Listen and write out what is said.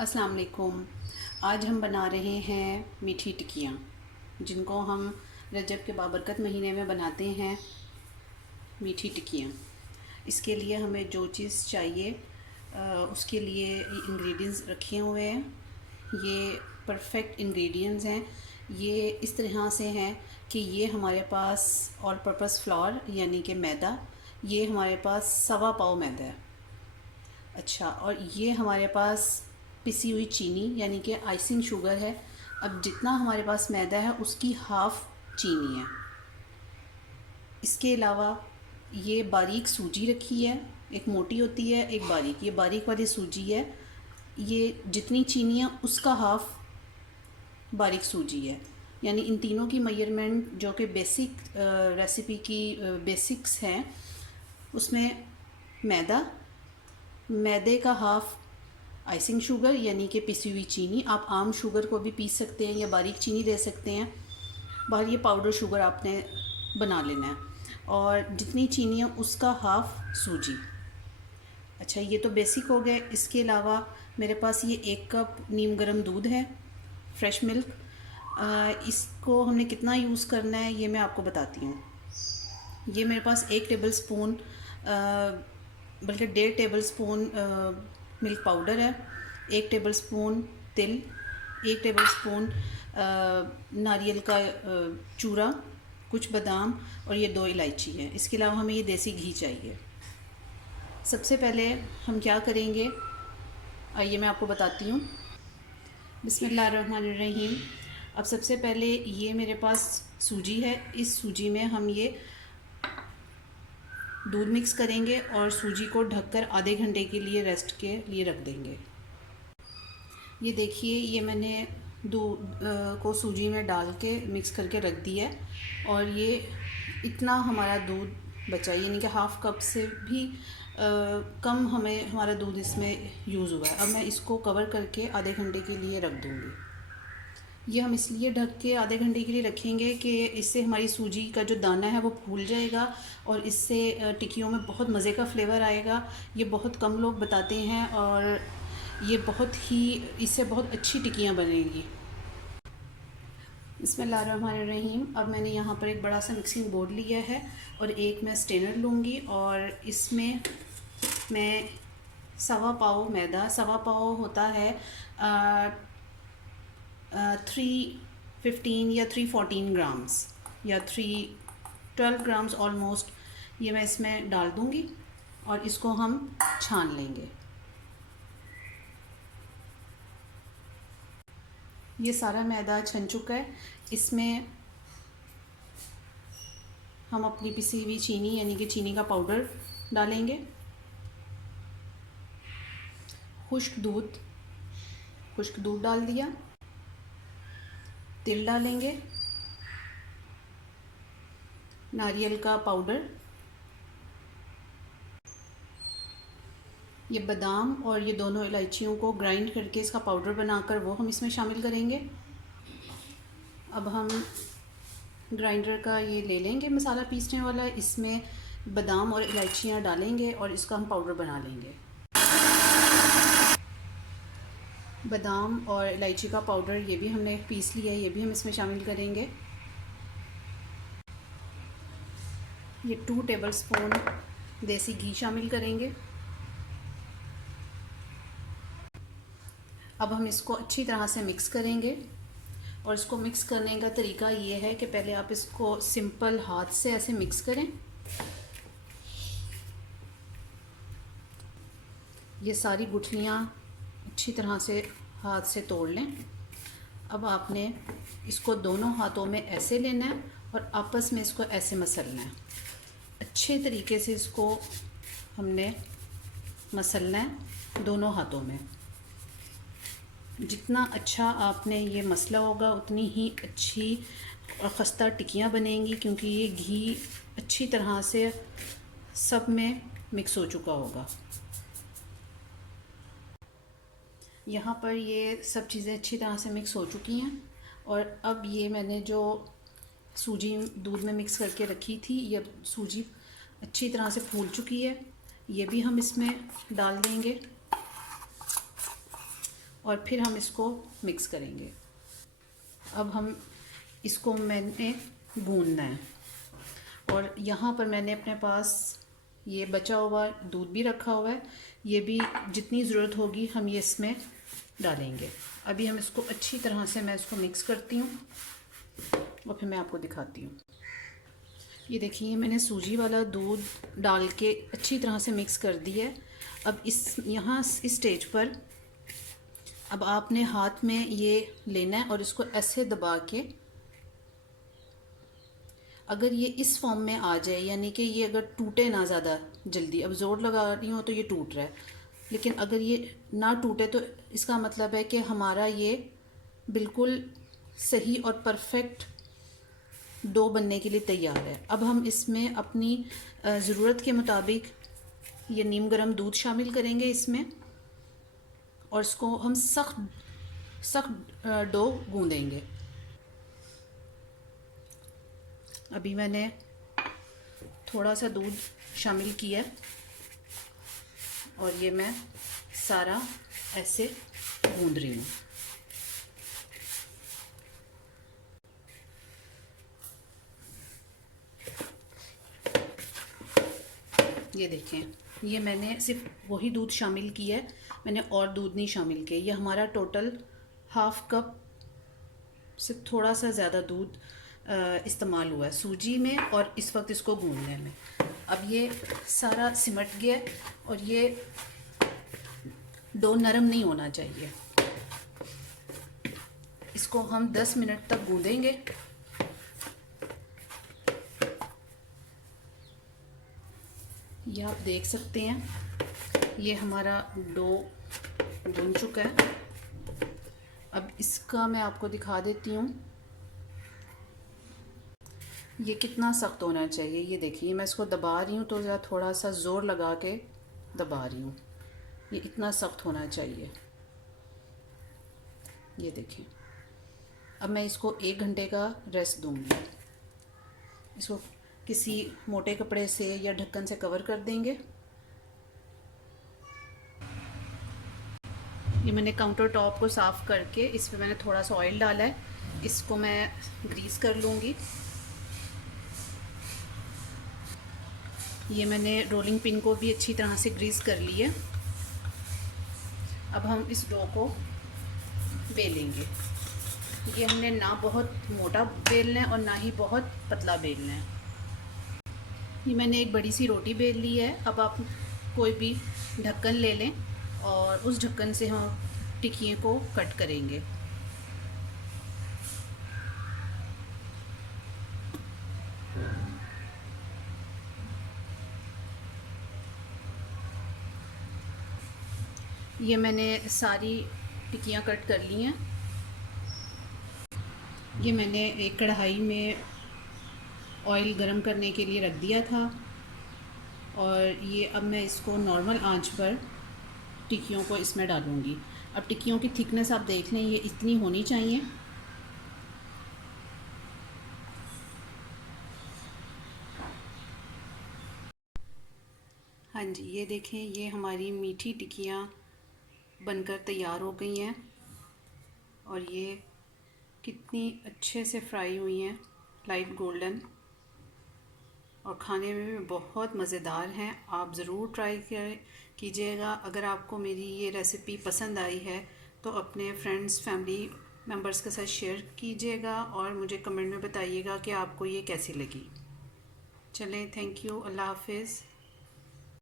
अस्सलाम वालेकुम। आज हम बना रहे हैं मीठी टिक्कियाँ, जिनको हम रजब के बाबरकत महीने में बनाते हैं। मीठी टिक्कियाँ, इसके लिए हमें जो चीज़ चाहिए उसके लिए इंग्रेडिएंट्स रखे हुए हैं। ये परफेक्ट इंग्रेडिएंट्स हैं। ये इस तरह से हैं कि ये हमारे पास ऑल पर्पस फ्लोर यानी कि मैदा, ये हमारे पास 1.25 पाव मैदा है। अच्छा, और ये हमारे पास पिसी हुई चीनी यानी कि आइसिंग शुगर है। अब जितना हमारे पास मैदा है उसकी हाफ़ चीनी है। इसके अलावा ये बारीक सूजी रखी है, एक मोटी होती है एक बारीक। ये बारीक वाली सूजी है। ये जितनी चीनी है उसका हाफ़ बारीक सूजी है। यानी इन तीनों की मेजरमेंट जो कि बेसिक रेसिपी की बेसिक्स हैं, उसमें मैदे का हाफ़ आइसिंग शुगर यानी कि पिसी हुई चीनी। आप आम शुगर को भी पीस सकते हैं या बारीक चीनी ले सकते हैं। बाहर ये पाउडर शुगर आपने बना लेना है। और जितनी चीनी है उसका हाफ़ सूजी। अच्छा, ये तो बेसिक हो गए। इसके अलावा मेरे पास ये 1 कप नीम गर्म दूध है, फ्रेश मिल्क। इसको हमने कितना यूज़ करना है ये मैं आपको बताती हूँ। ये मेरे पास 1 टेबल स्पून बल्कि 1.5 टेबल स्पून मिल्क पाउडर है, 1 टेबल स्पून तिल, 1 टेबल स्पून नारियल का चूरा, कुछ बादाम और ये 2 इलायची है। इसके अलावा हमें ये देसी घी चाहिए। सबसे पहले हम क्या करेंगे आइए मैं आपको बताती हूँ। बिस्मिल्लाहिर्रहमानिर्रहीम। अब सबसे पहले ये मेरे पास सूजी है। इस सूजी में हम ये दूध मिक्स करेंगे और सूजी को ढककर आधे घंटे के लिए रेस्ट के लिए रख देंगे। ये देखिए, ये मैंने दूध को सूजी में डाल के मिक्स करके रख दिया है और ये इतना हमारा दूध बचा, यानी कि हाफ़ कप से भी कम हमारा दूध इसमें यूज़ हुआ है। अब मैं इसको कवर करके आधे घंटे के लिए रख दूँगी। ये हम इसलिए ढक के आधे घंटे के लिए रखेंगे कि इससे हमारी सूजी का जो दाना है वो फूल जाएगा और इससे टिक्कियों में बहुत मज़े का फ्लेवर आएगा। ये बहुत कम लोग बताते हैं और ये इससे बहुत अच्छी टिक्कियाँ बनेंगी। बिस्मिल्लाहिर्रहमानिर्रहीम। अब मैंने यहाँ पर एक बड़ा सा मिक्सिंग बोर्ड लिया है और एक मैं स्ट्रेनर लूँगी और इसमें मैं 1.25 पाव मैदा, 1.25 पाव होता है 315 या 314 ग्राम्स या 312 ग्राम्स ऑलमोस्ट, ये मैं इसमें डाल दूँगी और इसको हम छान लेंगे। ये सारा मैदा छन चुका है। इसमें हम अपनी पिसी हुई चीनी यानी कि चीनी का पाउडर डालेंगे, खुश्क दूध डाल दिया, तिल डालेंगे, नारियल का पाउडर, ये बादाम और ये दोनों इलायचियों को ग्राइंड करके इसका पाउडर बनाकर वो हम इसमें शामिल करेंगे। अब हम ग्राइंडर का ये ले लेंगे मसाला पीसने वाला, इसमें बादाम और इलायचियाँ डालेंगे और इसका हम पाउडर बना लेंगे। बादाम और इलायची का पाउडर ये भी हमने पीस लिया है, ये भी हम इसमें शामिल करेंगे। ये 2 टेबल स्पून देसी घी शामिल करेंगे। अब हम इसको अच्छी तरह से मिक्स करेंगे और इसको मिक्स करने का तरीका ये है कि पहले आप इसको सिंपल हाथ से ऐसे मिक्स करें। ये सारी गुठलियाँ अच्छी तरह से हाथ से तोड़ लें। अब आपने इसको दोनों हाथों में ऐसे लेना है और आपस में इसको ऐसे मसलना है। अच्छे तरीके से इसको हमने मसलना है दोनों हाथों में। जितना अच्छा आपने ये मसला होगा उतनी ही अच्छी और ख़स्ता टिक्कियाँ बनेंगी, क्योंकि ये घी अच्छी तरह से सब में मिक्स हो चुका होगा। यहाँ पर ये सब चीज़ें अच्छी तरह से मिक्स हो चुकी हैं और अब ये मैंने जो सूजी दूध में मिक्स करके रखी थी, ये सूजी अच्छी तरह से फूल चुकी है। ये भी हम इसमें डाल देंगे और फिर हम इसको मिक्स करेंगे। अब हम इसको मैंने भूनना है, और यहाँ पर मैंने अपने पास ये बचा हुआ दूध भी रखा हुआ है, ये भी जितनी ज़रूरत होगी हम ये इसमें डालेंगे। अभी हम इसको अच्छी तरह से मैं इसको मिक्स करती हूँ और फिर मैं आपको दिखाती हूँ। ये देखिए मैंने सूजी वाला दूध डाल के अच्छी तरह से मिक्स कर दिया है। अब इस स्टेज पर अब आपने हाथ में ये लेना है और इसको ऐसे दबा के, अगर ये इस फॉर्म में आ जाए, यानी कि ये अगर टूटे ना ज़्यादा जल्दी, अब ज़ोर लगा रही हूँ तो ये टूट रहा है, लेकिन अगर ये ना टूटे तो इसका मतलब है कि हमारा ये बिल्कुल सही और परफेक्ट डो बनने के लिए तैयार है। अब हम इसमें अपनी ज़रूरत के मुताबिक ये नीम गर्म दूध शामिल करेंगे इसमें, और इसको हम सख्त डो गूँदेंगे। अभी मैंने थोड़ा सा दूध शामिल किया और ये मैं सारा ऐसे गूँध रही हूँ। ये देखें, ये मैंने सिर्फ वही दूध शामिल किया है, मैंने और दूध नहीं शामिल किया। ये हमारा टोटल हाफ़ कप से थोड़ा सा ज़्यादा दूध इस्तेमाल हुआ है सूजी में और इस वक्त इसको गूँधने में। अब ये सारा सिमट गया और ये डो नरम नहीं होना चाहिए। इसको हम 10 मिनट तक गूँधेंगे। ये आप देख सकते हैं ये हमारा डो गूँध चुका है। अब इसका मैं आपको दिखा देती हूँ ये कितना सख्त होना चाहिए। ये देखिए मैं इसको दबा रही हूँ तो ज़रा थोड़ा सा ज़ोर लगा के दबा रही हूँ, ये इतना सख्त होना चाहिए। ये देखिए अब मैं इसको 1 घंटे का रेस्ट दूँगी। इसको किसी मोटे कपड़े से या ढक्कन से कवर कर देंगे। ये मैंने काउंटर टॉप को साफ़ करके इस पर मैंने थोड़ा सा ऑयल डाला है, इसको मैं ग्रीस कर लूँगी। ये मैंने रोलिंग पिन को भी अच्छी तरह से ग्रीस कर ली है। अब हम इस डो को बेलेंगे। ये हमने ना बहुत मोटा बेलना है और ना ही बहुत पतला बेलना है। ये मैंने एक बड़ी सी रोटी बेल ली है। अब आप कोई भी ढक्कन ले लें और उस ढक्कन से हम टिक्कियों को कट करेंगे। ये मैंने सारी टिक्कियाँ कट कर ली हैं। ये मैंने एक कढ़ाई में ऑयल गरम करने के लिए रख दिया था और ये अब मैं इसको नॉर्मल आंच पर टिक्कियों को इसमें डालूँगी। अब टिक्कियों की थिकनेस आप देख लें, ये इतनी होनी चाहिए। हाँ जी, ये देखें ये हमारी मीठी टिक्कियाँ बनकर तैयार हो गई हैं और ये कितनी अच्छे से फ्राई हुई हैं, लाइट गोल्डन, और खाने में भी बहुत मज़ेदार हैं। आप ज़रूर ट्राई कीजिएगा। अगर आपको मेरी ये रेसिपी पसंद आई है तो अपने फ्रेंड्स फैमिली मेम्बर्स के साथ शेयर कीजिएगा और मुझे कमेंट में बताइएगा कि आपको ये कैसी लगी। चलें, थैंक यू, अल्लाह हाफिज़।